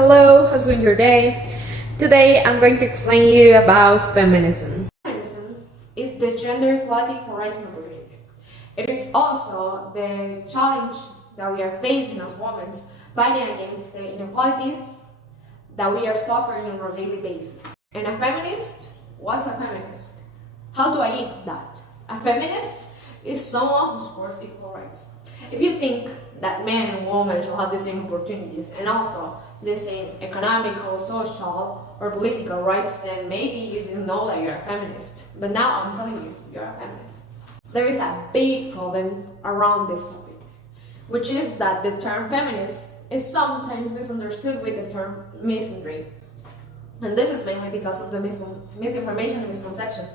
Hello, how's going your day? Today I'm going to explain you about feminism. Feminism is the gender equality for rights and opportunities. It is also the challenge that we are facing as women, fighting against the inequalities that we are suffering on a daily basis. And a feminist? What's a feminist? How do I eat that? A feminist is someone who supports equal rights. If you think that men and women should have the same opportunities and also the same economical, social, or political rights, then maybe you didn't know that you're a feminist. But now I'm telling you, you're a feminist. There is a big problem around this topic, which is that the term feminist is sometimes misunderstood with the term misandry. And this is mainly because of the misinformation and misconception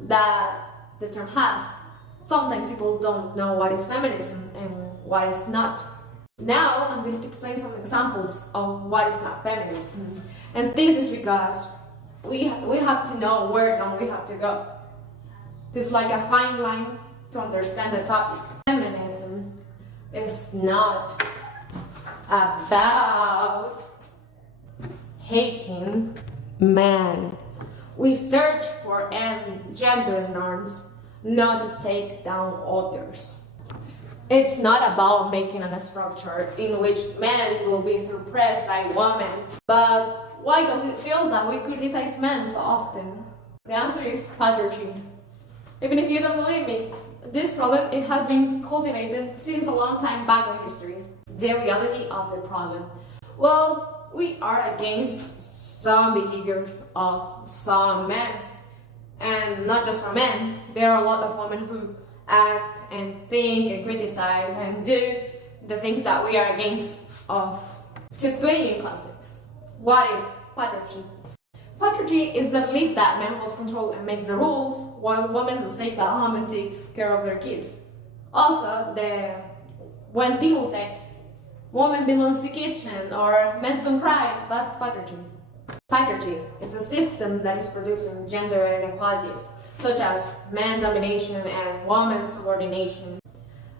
that the term has. Sometimes people don't know what is feminism and what is not. Now I'm going to explain some examples of what is not feminism. And this is because we have to know where then we have to go. It's like a fine line to understand the topic. Feminism is not about hating men. We search for end gender norms, not to take down others. It's not about making a structure in which men will be suppressed by women. But why does it feel that we criticize men so often? The answer is patriarchy. Even if you don't believe me, this problem it has been cultivated since a long time back in history. The reality of the problem. Well, we are against some behaviors of some men. And not just for men, there are a lot of women who act and think and criticize and do the things that we are against of. To put in context, what is patriarchy? Patriarchy is the belief that men holds control and makes the rules, while women stay at home and takes care of their kids. Also, when people say, woman belongs to the kitchen or men don't cry, that's patriarchy. Patriarchy is a system that is producing gender inequalities, such as man domination and woman subordination.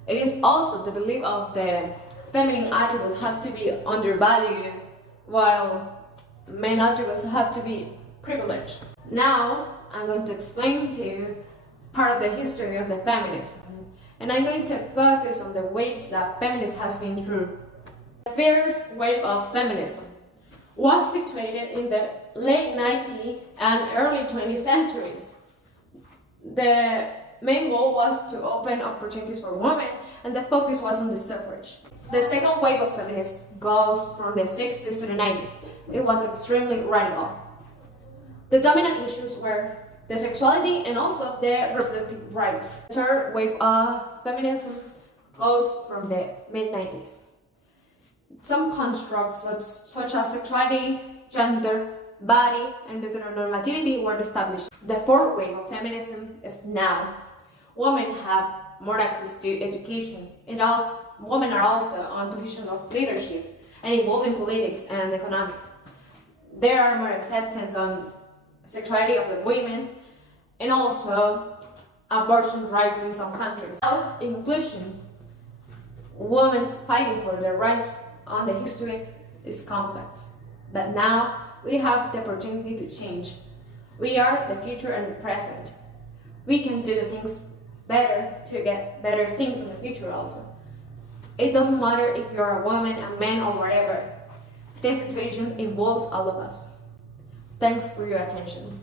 It is also the belief of the feminine attributes have to be undervalued, while men attributes have to be privileged. Now, I'm going to explain to you part of the history of the feminism, and I'm going to focus on the waves that feminism has been through. The first wave of feminism was situated in the late 19th and early 20th centuries. The main goal was to open opportunities for women, and the focus was on the suffrage. The second wave of feminism goes from the 60s to the 90s. It was extremely radical. The dominant issues were the sexuality and also the reproductive rights. The third wave of feminism goes from the mid-90s. Some constructs such as sexuality, gender, body, and heteronormativity were established. The fourth wave of feminism is now. Women have more access to education, and women are also on positions of leadership and involved in politics and economics. There are more acceptance on sexuality of the women and also abortion rights in some countries. Now, in conclusion, women's fighting for their rights on the history is complex, but now we have the opportunity to change. We are the future and the present. We can do the things better to get better things in the future also. It doesn't matter if you're a woman, a man, or whatever. This situation involves all of us. Thanks for your attention.